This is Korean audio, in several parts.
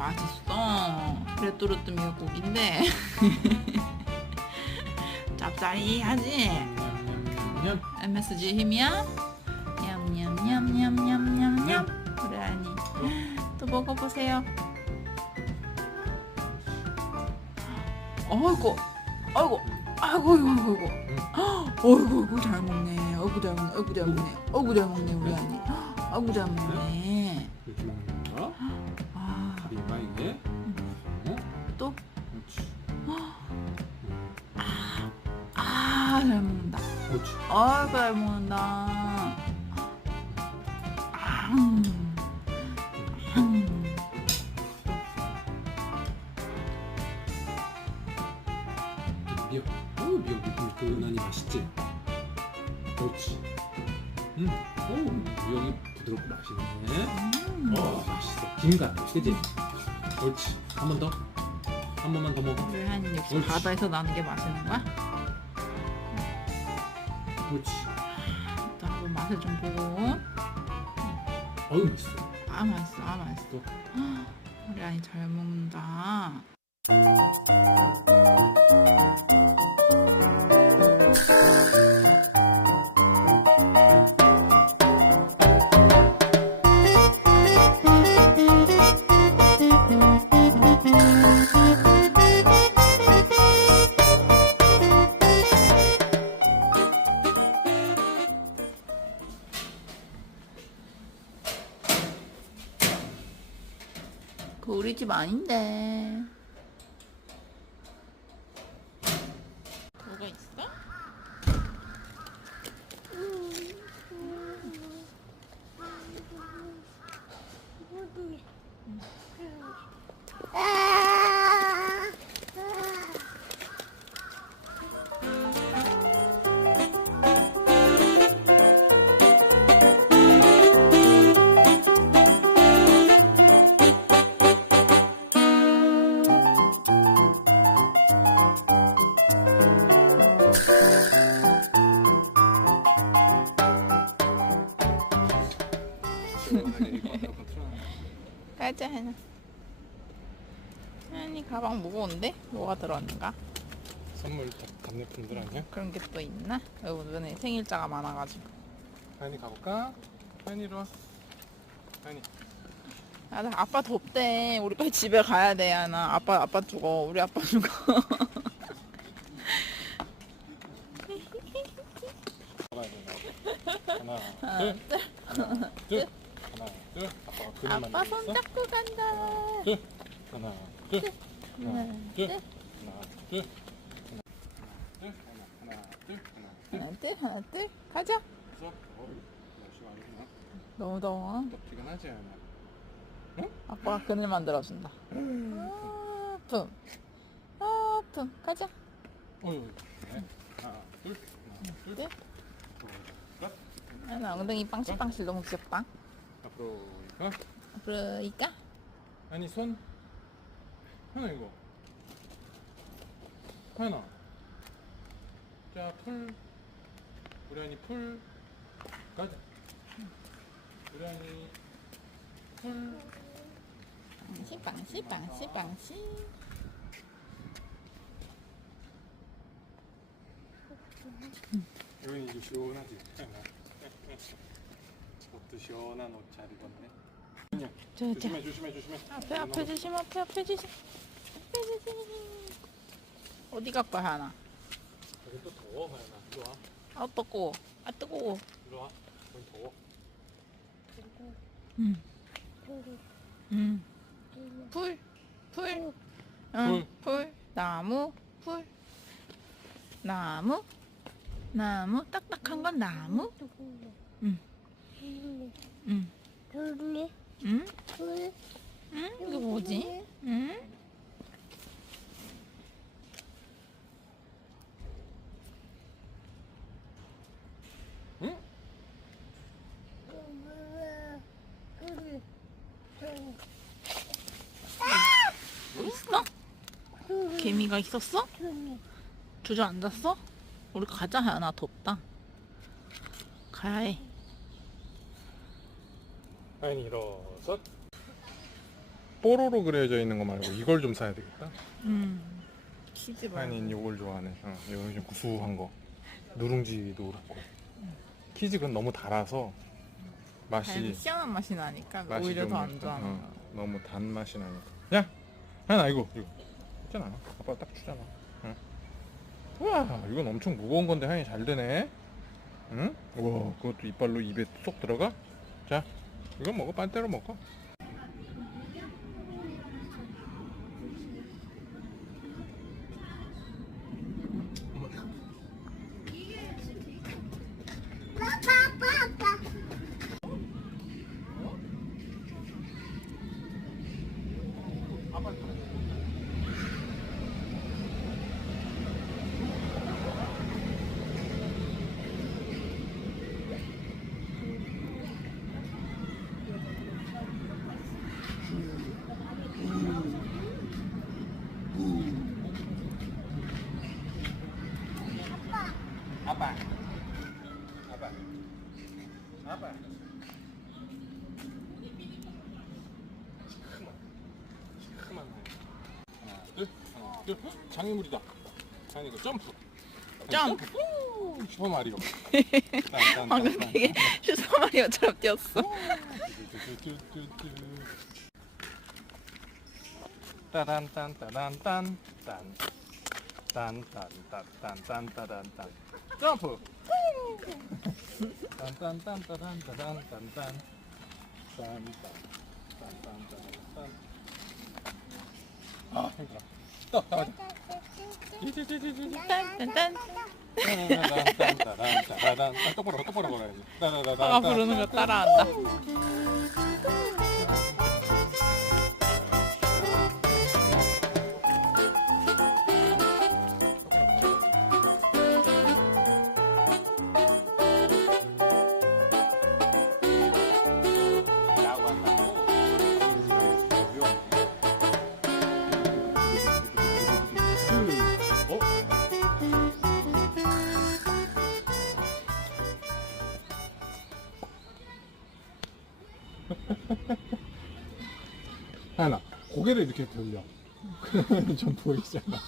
맛있어. 레토르트 미역국인데 짭짤이하지. MSG 힘이야? 냠냠냠냠냠냠냠. 우리 아니 또 먹어보세요. 어이구, 어이구, 아이고, 아이고, 아이고, 아이고. 어이구, 먹네. 어이구, 잘 먹네. 어이구, 잘 먹네. 어이구, 잘 먹네, 우리 아니. 어이구, 잘 먹네. 그렇지. 어이구, 잘 먹는다. 아, 음. 음. 미역. 어, 미역 미끈미끈하니 맛있지? 그렇지. 음. 어, 미역이 부드럽고 맛있네. 음. 어, 맛있어. 김 같아. 그지? 그렇지. 한 번 더. 한 번만 더 먹어. 우리 아니 역시 옳지. 바다에서 나는 게 맛있는 거야? 그렇지. 또 한번 맛을 좀 보고. 어우, 맛있어. 아 맛있어, 아 맛있어. 또. 우리 아니 잘 먹는다. 가자 하나. 아니 가방 무거운데? 뭐가 들어왔는가? 선물 답례품들 아니야? 그런 게 또 있나? 이번에 생일자가 많아가지고. 하연이 가볼까? 하연이로 와. 하연이. 아, 나 아빠 덥대. 우리 빨리 집에 가야 돼, 하나. 아빠, 아빠 죽어. 우리 아빠 죽어. 가야 돼. 하나, 둘. 하나, 둘. 하나, 둘. 아빠 손 있어. 잡고 간다. 둘. 하나, 둘. 하나, 하나, 둘. 둘. 하나, 둘. 하나, 둘. 하나, 하나, 둘. 하나, 둘. 하나, 둘, 하나, 둘. 가자. 어. 너무 더워. 또 피곤하지 않아? 아빠가 그늘 만들어준다. 아픔. 아픔. 가자. 어휴. 네. 하나, 둘. 하나, 둘. 둘. 셋. 하나, 엉덩이 빵실빵실 너무 귀엽다. 앞으로 이 이까? 아니 손. 하나 이거. 하나. 자 풀. 우리 아니 풀. 가자. 우리 아니 풀. 빵실, 빵실, 빵실, 빵실. 여기 이제 시원하지. 저것도 시원한 옷 잘 입었네. 저, 저. 조심해 조심해 조심해. 앞에, 앞에 조심, 앞에, 앞에 조심. 앞에 조심. 어디 갈 거야, 하나? 여기 또 더워 하연아. 이리 와. 아, 뜨거워. 아, 뜨거워. 이리 와. 여기 더워. 응. 응. 풀, 풀. 응, 풀. 나무, 풀. 나무. 나무. 딱딱한 건 나무. 응. 응. 응. 응? 이거 뭐지? 응? 응? 뭐 있어? 개미가 있었어? 주저앉았어? 우리 가자 하나 덥다 가야 해 하연이 일어서 뽀로로 그려져 있는 거 말고 이걸 좀 사야 되겠다. 음. 키즈 하연이는 이걸 좋아하네. 어, 이거 좀 구수한 거. 누룽지도 그렇고. 키즈 그건 너무 달아서 맛이 시원한 맛이 나니까 맛이 오히려 좀 더안 약간, 좋아하는 어, 거. 너무 단 맛이 나니까. 야, 하연아 이거 이거 있잖아. 아빠 딱 주잖아. 응. 우와, 이건 엄청 무거운 건데 하연이 잘 되네. 응? 와, 그것도 이빨로 입에 쏙 들어가? 자, 이건 먹어. 빨대로 먹어. 아빠. 아빠. 아빠. 시큼한. 하나, 둘, 하나, 둘. 헉, 장애물이다. 장애 이거 점프. 점프. 후, 슈퍼 마리오. 방금 되게 슈퍼마리오처럼 뛰었어. 따단 딴 따단 딴 딴. 딴딴딴딴딴딴딴딴 점프 딴딴딴따단따단딴딴 딴 딴딴딴딴딴 아 힘들어 또 나가자 찌찌찌찌찌 딴딴. 따단따단따단따단 똑바로 똑바로 걸어야지 아가 부르는 거 따라한다. 하나 고개를 이렇게 돌려 그러면 좀 보이잖아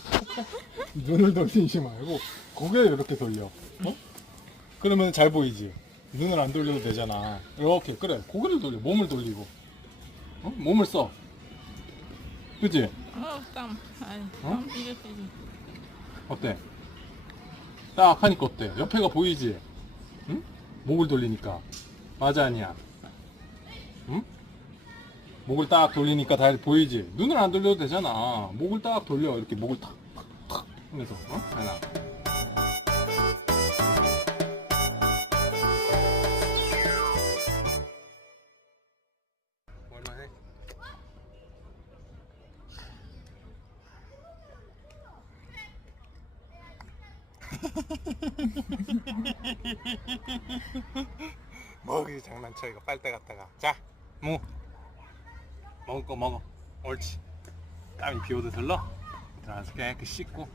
눈을 돌리지 말고 고개를 이렇게 돌려 어? 그러면 잘 보이지 눈을 안 돌려도 되잖아 이렇게 그래 고개를 돌려 몸을 돌리고 어? 몸을 써 그치? 어, 땀. 아이, 어? 땀 삐졌지. 어때? 딱 하니까 어때? 옆에가 보이지? 응? 목을 돌리니까 맞아 아니야? 응? 목을 딱 돌리니까 다 보이지? 눈을 안 돌려도 되잖아 목을 딱 돌려 이렇게 목을 탁 탁 탁 하면서 어? 하나? 먹이 장난쳐 이거 빨대 갖다가 자 무 먹을 거 먹어. 옳지. 땀이 비 오듯 흘러. 들어가서 깨끗이 씻고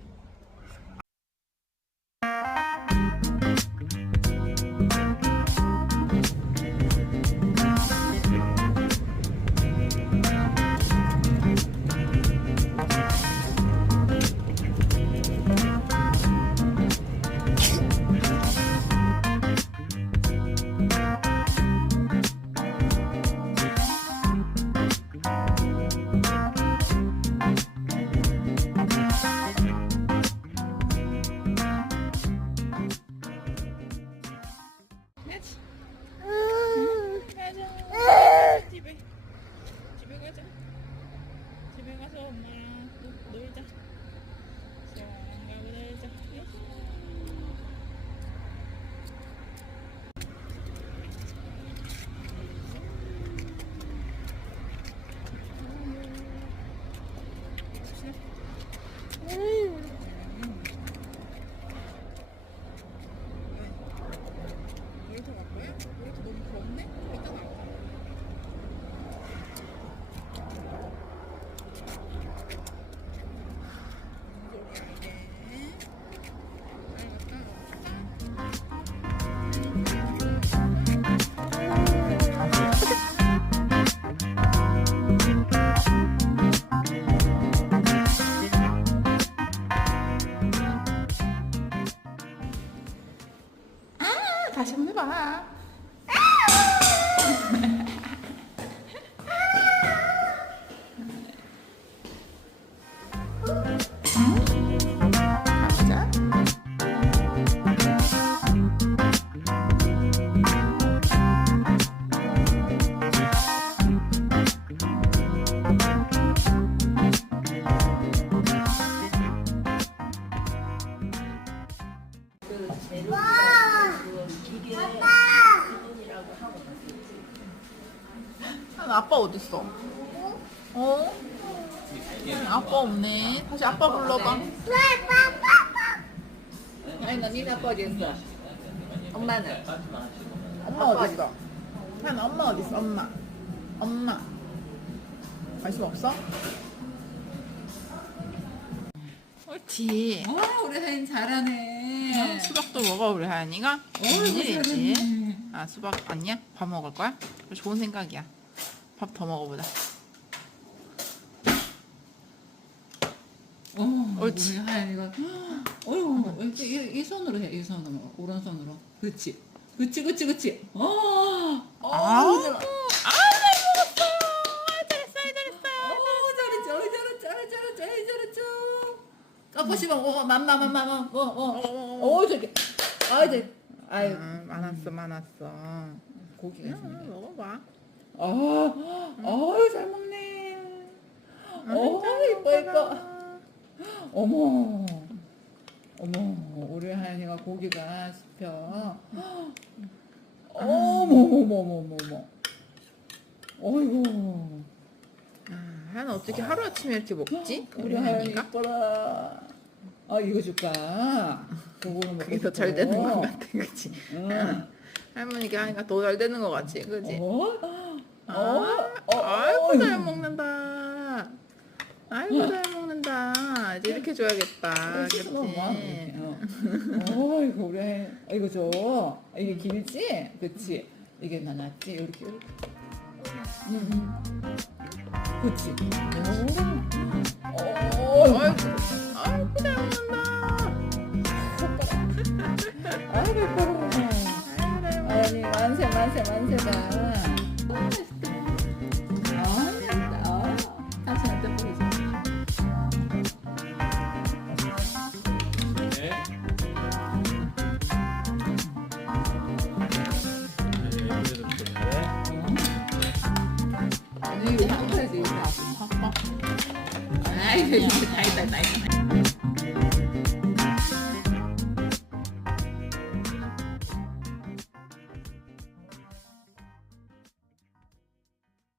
한 아빠 어딨어? 어? 아빠 없네. 다시 아빠 불러봐. 아니 나 니네 아빠 어디 있어? 엄마는? 엄마 어딨어? 한 엄마 어딨어? 엄마. 엄마. 관심 없어? 옳지. 어 우리 하인 잘하네. 수박도 먹어 우리 하연이가? 웬일이지? 아 수박 아니야? 밥 먹을 거야? 좋은 생각이야. 밥 더 먹어보자. 어, 옳지. 우리 하인이가 어휴 왠지 이, 이 손으로 해. 이 손으로 오른손으로. 그렇지. 그렇지 그렇지 그렇지. 어. 어 아우, 아, 잘 먹었어. 아, 잘했어, 잘했어. 어 잘했죠. 잘했죠. 잘했죠. 잘했죠. 갖고 싶으면 어 맘마 맘마 맘마 어어 어 저기 아이 저 아이 아, 많았어, 많았어. 고기가 있습니다. 먹어봐. 어, 어유 잘 먹네. 어, 이뻐 이뻐. 어머, 어머, 우리 하연이가 고기가 씹혀. 어머, 어머, 어머, 어머, 어머. 어이구, 아, 하연 어떻게 하루 아침에 이렇게 먹지? 우리 하연이? 이뻐라. 아, 이거 줄까? 그거는 그게 더 잘 되는. 것 같아, 그치? 응. 할머니가 하니까 더 잘 되는 것 같지? 어? 아, 어? 아이고 잘 먹는다. 아이고 잘 먹는다. 이제 이렇게 줘야겠다. 그렇지? 봐. 어, 이거 우리 해. 아, 이거 줘. 아, 이게 길지? 그치? 이게 나 낫지? 이렇게 이렇게. 그치? 오. 어, 아이고, 아이고 잘 먹는다. 아이고 먹는다. 아니 만세 만세 만세다. 아니, 이거